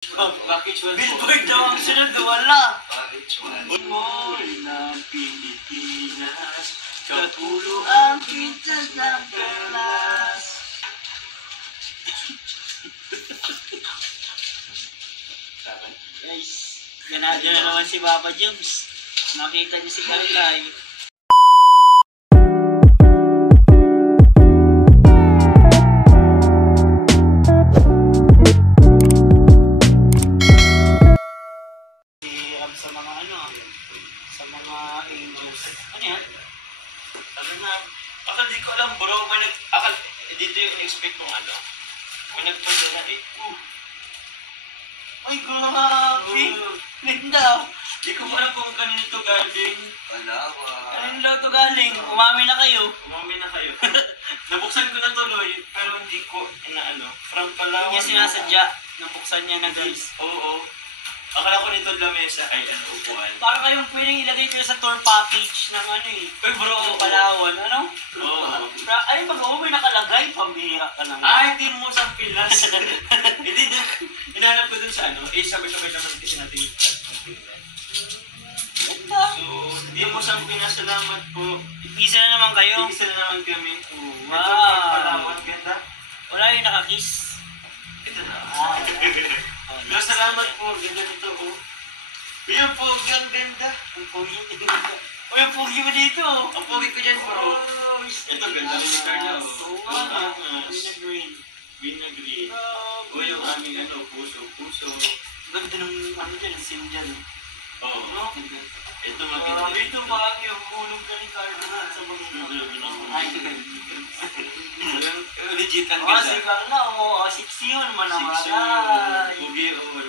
Bakit wala? Billboard daw ang sunod, wala. Bakit wala? Mall ng Pilipinas, kapulo ang pintas ng perlas. Guys, yan na naman si Papa James. Nakita niyo si Carlay. Sa mga sa mga angels. Ano yan? Ano na? Akal di ko alam bro. Akal dito yung expect kong ano. May nagpunta na eh. Ay, grabe! Linda! Di ko alam kung kanino to galing. Kanino daw to galing? Umami na kayo. Umami na kayo. Nabuksan ko na tuloy, pero hindi ko inaano. From Palawan. Hindi niya sinasadya. Nabuksan niya na guys. Oo. Akala ko nito lamesa ay upuan. Para kayong pwedeng ilagay kayo sa tour package ng Uy bro, ng Palawan. Ano? Oo. Ay, pag may nakalagay, pambihira ka naman. Hindi mo sa Pilas. Hindi din. Hinahanap ko dun sa sabay-sabay naman kasi natin. Ganda. So, hindi mo sa Pilas, salamat po. Isa na naman kayo. Isa na naman kami. Wow. Ito pang Palawan, ganda. Wala yung nakakiss. Ito na. Ah. Salamat po, ganda nito po. Yan po, ang ganda. Ang pogi. O, yung pogi mo dito. Ang pogi ko dyan bro. Ito, ganda rin ni Carla. Green. Green na green. O yung aming puso. Ganda ng dyan, ang sim dyan. Oo. Ito maganda. Dito ba yung hulog ka ni Carla na sa mga ay, legit ang ganda. ganda. Si Carla, siksi yun, manamalay. Ugi all.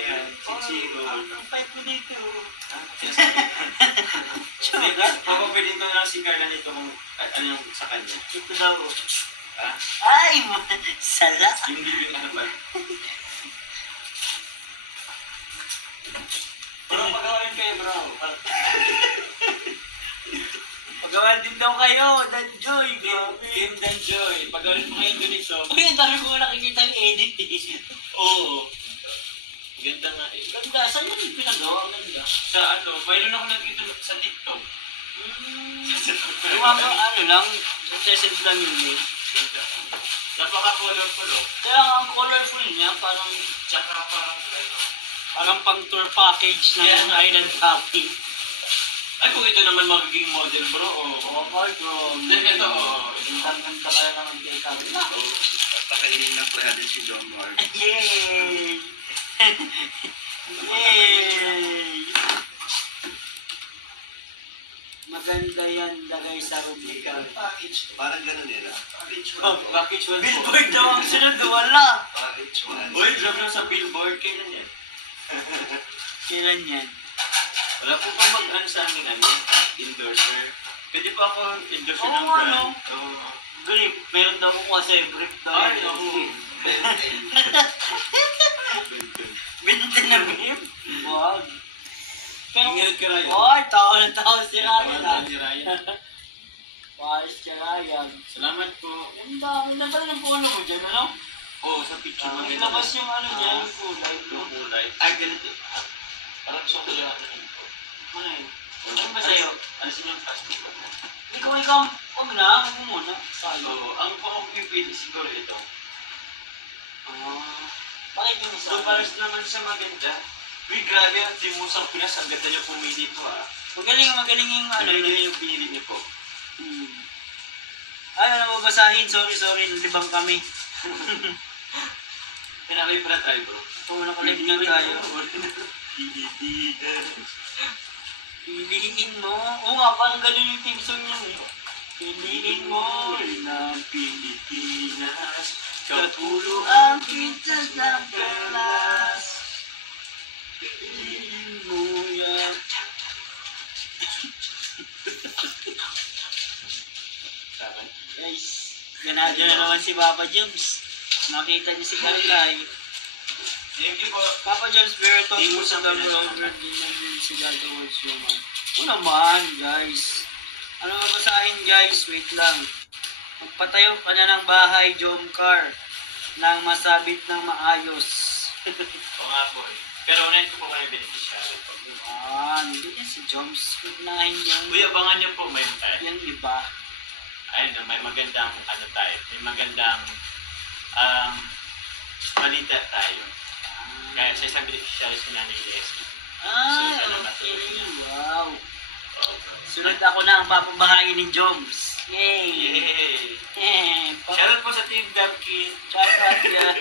Yan, siksi all. Ang fight mo dito. Ako pwede ito lang si Carla nito kung ano sa kanya. Ito daw. Ah? Ay, sala. Yung living ano ba? Bro, pagawin kayo bro. Pagawa din daw kayo, Danjoy. Team Danjoy. Pagawin mo kayo ganito. Uy, ang dami ko nakikita yung edit eh. Oo. Ganda nga eh. Ganda, saan mo yung pinagawa? Ganda. Sa mayroon ako nakita sa TikTok. Yung mga lang, sesend lang yun eh. Ganda. Napaka-colorful oh. Kaya nga ang colorful niya, parang Tsaka parang pang tour package ng island hopping. ay kung ito naman magiging model bro Oo, bro. Then ito Ganda kaya naman kay Carla. pakainin lang pala natin si John Mark. Yay! Yay! Maganda yan, lagay sa rubrica. Package. Parang gano'n nila. Package Package 1. Billboard daw ang sunod, wala. Package 1. Uy, drop lang sa billboard. Kailan yan? Kailan yan? Wala po pa mag-ano sa aming endorser. Pwede pa ako endorser ng Oo, brand. Grip. Meron daw ko kasi grip daw. Ay, oo. Binti na grip? Wag. Pero, Ingrid ka Ryan. Ay, tao na tao si Ryan. Si Ryan. Paris ka Ryan. Salamat po. Ang dami na pala ng puno mo dyan, ano? Oo, sa picture mo. Ilabas yung niya, yung kulay. Yung kulay. Ay, ganito. Parang gusto ko lang. Ano yun? Ano ba sa'yo? Alisin yung plastic ko. Ikaw, huwag na, huwag mo muna. So, ang pumapipili siguro ito. Bakit yung isa? So, para naman sa maganda. Uy, grabe ang Timusang Pinas. Ang ganda niyo pumili po Magaling yung Bigay yung pinili niyo po. Ay, ano babasahin? Sorry, nalibang kami. Pinakali pala tayo bro. Kung nakalibang tayo. Piliin mo. Oo nga, parang ganun yung team song niya eh. Piliin mo ng Pilipinas, kapulo ang pintas ng perlas. Piliin mo yan. Guys, ganadyo na naman si Papa James. Nakita niyo si Carlay. Thank you po. Papa James Berto, Thank you sa sa double over din yung si God towards human. O naman, guys. Ano mabasahin, guys? Wait lang. Magpatayo ka na ng bahay, Jomcar, nang masabit ng maayos. Oo nga po eh. Pero unahin ko po kayo beneficiary po. Hindi yan si Joms. Unahin niya Uy, abangan niyo po may yung iba. ayun, may magandang ano tayo. May magandang balita tayo. Kaya sa isang beneficiary si Nanay Leslie. Okay. Wow. Sunod ako na ang papabahain ni Joms. Yay! Yay! Yay! Shoutout po sa Team Dabkin. Shoutout yan.